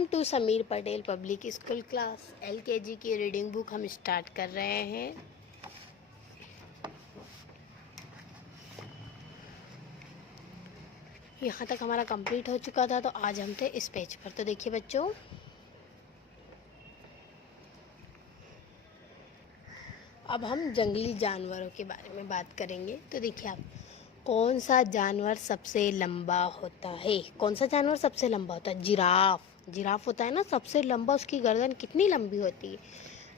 Welcome to Sameer Patel public school class LKG की reading book हम start कर रहे हैं। यहाँ तक हमारा कंप्लीट हो चुका था, तो आज हम थे इस पेज पर। तो देखिए बच्चों, अब हम जंगली जानवरों के बारे में बात करेंगे। तो देखिए आप, कौन सा जानवर सबसे लंबा होता है? कौन सा जानवर सबसे लंबा होता है? जिराफ। जिराफ होता है ना सबसे लंबा, उसकी गर्दन कितनी लंबी होती है।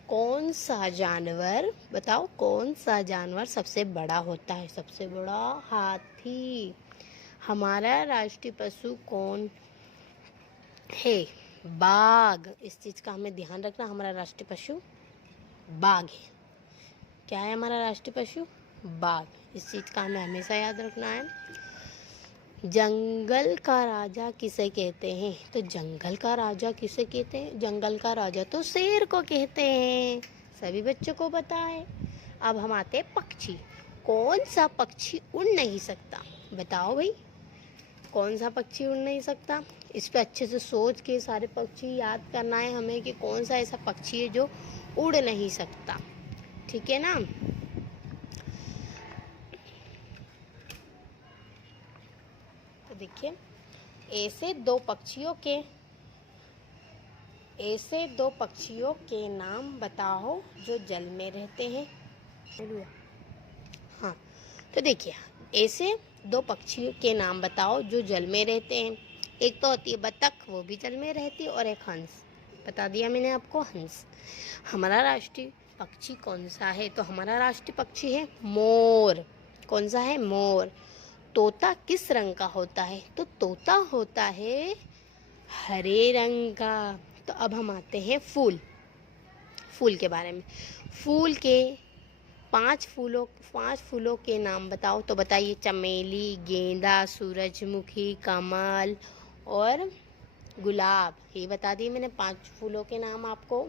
कौन सा जानवर, बताओ कौन सा जानवर सबसे बड़ा होता है? सबसे बड़ा हाथी। हमारा राष्ट्रीय पशु कौन है? बाघ। इस चीज का हमें ध्यान रखना, हमारा राष्ट्रीय पशु बाघ है। क्या है हमारा राष्ट्रीय पशु? बाघ। इस चीज का हमें हमेशा याद रखना है। जंगल का राजा किसे कहते हैं? तो जंगल का राजा किसे कहते हैं? जंगल का राजा तो शेर को कहते हैं, सभी बच्चों को पता है। अब हम आते हैं पक्षी। कौन सा पक्षी उड़ नहीं सकता? बताओ भाई, कौन सा पक्षी उड़ नहीं सकता? इस पे अच्छे से सोच के सारे पक्षी याद करना है हमें कि कौन सा ऐसा पक्षी है जो उड़ नहीं सकता। ठीक है ना? तो देखिए, ऐसे दो पक्षियों के नाम बताओ जो जल में रहते हैं। हाँ, तो देखिए, ऐसे दो पक्षियों के नाम बताओ जो जल में रहते हैं। एक तो होती है बतख, वो भी जल में रहती है, और एक हंस। बता दिया मैंने आपको, हंस। हमारा राष्ट्रीय पक्षी कौन सा है? तो हमारा राष्ट्रीय पक्षी है मोर। कौन सा है? मोर। तोता किस रंग का होता है? तो तोता होता है हरे रंग का। तो अब हम आते हैं फूल के बारे में। फूल के पांच फूलों के नाम बताओ। तो बताइए, चमेली, गेंदा, सूरजमुखी, कमल और गुलाब। ये बता दिए मैंने 5 फूलों के नाम आपको।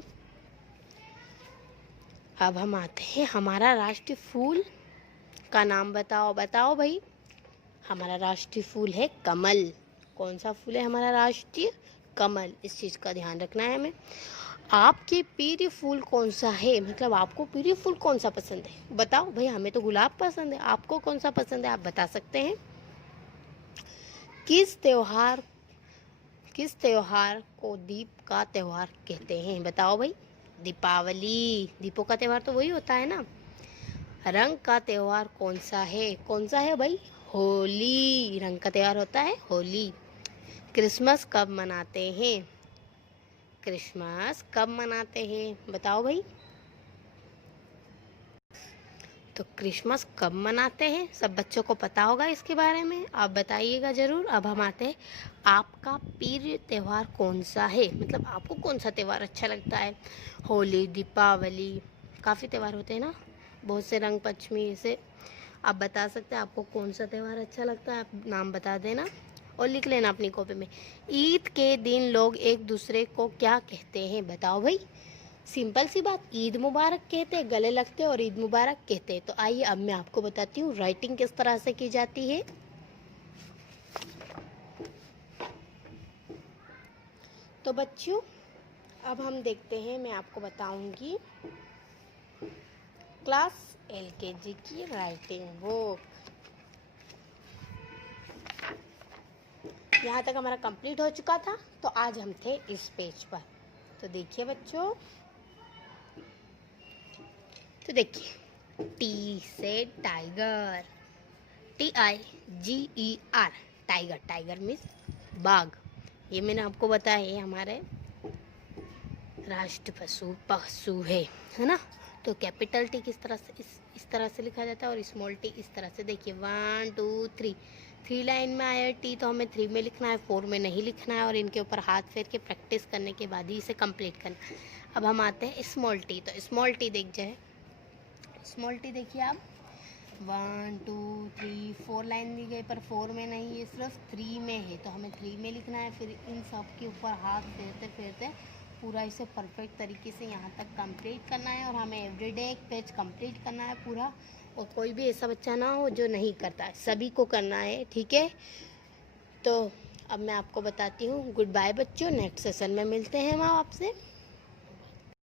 अब हम आते हैं, हमारा राष्ट्रीय फूल का नाम बताओ। बताओ भाई, हमारा राष्ट्रीय फूल है कमल। कौन सा फूल है हमारा राष्ट्रीय? कमल। इस चीज़ का ध्यान रखना है हमें। आपके प्रिय फूल कौन सा है? मतलब आपको प्रिय फूल कौन सा पसंद है? बताओ भाई, हमें तो गुलाब पसंद है, आपको कौन सा पसंद है? आप बता सकते हैं। किस त्योहार को दीप का त्योहार कहते हैं? बताओ भाई। दीपावली। दीपों का त्योहार तो वही होता है ना। रंग का त्योहार कौन सा है? कौन सा है भाई? होली। रंग का त्योहार होता है होली। क्रिसमस कब मनाते हैं? क्रिसमस कब मनाते हैं? बताओ भाई। तो क्रिसमस कब मनाते हैं? सब बच्चों को पता होगा इसके बारे में, आप बताइएगा ज़रूर। अब हम आते हैं, आपका प्रिय त्यौहार कौन सा है? मतलब आपको कौन सा त्यौहार अच्छा लगता है? होली, दीपावली, काफ़ी त्यौहार होते हैं ना, बहुत से, रंग पंचमी, ऐसे आप बता सकते हैं आपको कौन सा त्यौहार अच्छा लगता है। आप नाम बता देना और लिख लेना अपनी कॉपी में। ईद के दिन लोग एक दूसरे को क्या कहते हैं? बताओ भाई। सिंपल सी बात, ईद मुबारक कहते हैं, गले लगते हैं और ईद मुबारक कहते हैं। तो आइए अब मैं आपको बताती हूँ राइटिंग किस तरह से की जाती है। तो बच्चों, अब हम देखते हैं, मैं आपको बताऊंगी क्लास एलकेजी की राइटिंग बुक। यहाँ तक हमारा कंप्लीट हो चुका था, तो आज हम थे इस पेज पर। तो देखिए बच्चों, तो देखिए, टी से tiger, TIGER, tiger. Tiger means बाघ। ये मैंने आपको बताया है हमारे राष्ट्रीय पशु है ना। तो कैपिटल टी किस तरह से, इस तरह से लिखा जाता है, और स्मॉल टी इस तरह से। देखिए 1 2 3, 3 लाइन में आया टी, तो हमें 3 में लिखना है, 4 में नहीं लिखना है, और इनके ऊपर हाथ फेर के प्रैक्टिस करने के बाद ही इसे कंप्लीट करना है। अब हम आते हैं स्मॉल टी। तो स्मॉल टी देख जाए, स्मॉल टी देखिए आप, 1 2 3 4 लाइन दी गई, पर 4 में नहीं, ये सिर्फ 3 में है, तो हमें 3 में लिखना है। फिर इन सब के ऊपर हाथ फेरते फेरते पूरा इसे परफेक्ट तरीके से यहाँ तक कंप्लीट करना है, और हमें एवरीडे एक पेज कंप्लीट करना है पूरा। और कोई भी ऐसा बच्चा ना हो जो नहीं करता है, सभी को करना है, ठीक है। तो अब मैं आपको बताती हूँ गुड बाय बच्चों, नेक्स्ट सेशन में मिलते हैं हम आपसे।